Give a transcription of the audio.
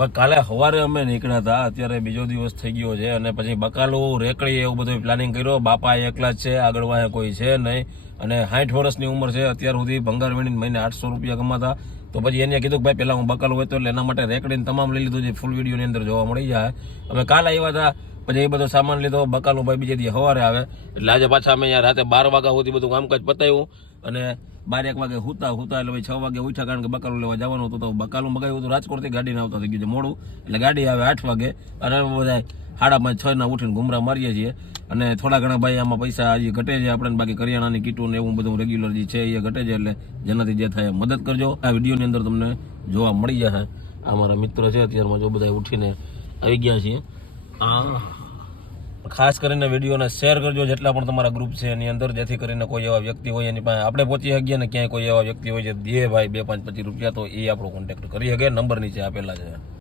હવે કાલે સવારે અમે નીકળ્યા હતા, અત્યારે બીજો દિવસ થઈ ગયો છે અને પછી બકાલું રેકડી એવું બધું પ્લાનિંગ કર્યો. બાપા એકલા જ છે, આગળ વાહે કોઈ છે નહીં અને 60 વર્ષની ઉંમર છે. અત્યાર સુધી ભંગાર વીણીને મહિને 800 રૂપિયા કમાતા. તો પછી એને કીધું કે ભાઈ પેલા હું બકાલું હોય તો એટલે એના માટે રેકડીને તમામ લઈ લીધું, જે ફૂલ વિડીયોની અંદર જોવા મળી જાય. અમે કાલે આવ્યા હતા, પછી એ બધો સામાન લીધો. બકાલું ભાઈ બીજે દી સવારે આવે એટલે આજે પાછા અમે રાતે 12 વાગ્યા સુધી બધું કામકાજ પતાવ્યું અને 12-1 વાગે હુતા એટલે ભાઈ 6 વાગે ઉઠ્યા, કારણ કે બકાલું લેવા જવાનું હતું. તો બકાલું મગાવ્યું હતું રાજકોટથી, ગાડીને આવતા થઈ ગયું છે મોડું, એટલે ગાડી આવે 8 વાગે અને બધા 5:30-6 ના ઉઠીને ઘુમરા મારીએ છીએ. અને થોડા ઘણા ભાઈ આમાં પૈસા હજી ઘટે છે આપણે, બાકી કરિયાણાની કીટું ને એવું બધું રેગ્યુલર જે છે એ ઘટે છે, એટલે જેનાથી જે થાય મદદ કરજો. આ વિડીયોની અંદર તમને જોવા મળી જશે. આ મારા મિત્ર છે, અત્યારમાં જો બધા ઉઠીને આવી ગયા છીએ. ખાસ કરીને વિડીયોને શેર કરજો જેટલા પણ તમારા ગ્રુપ છે એની અંદર, જેથી કરીને કોઈ એવા વ્યક્તિ હોય એની પાસે આપણે પહોંચી શકીએ ને ક્યાંય કોઈ એવા વ્યક્તિ હોય છે દે ભાઈ 2-5-25 રૂપિયા, તો એ આપણો કોન્ટેક્ટ કરી શકે. નંબર નીચે આપેલા છે.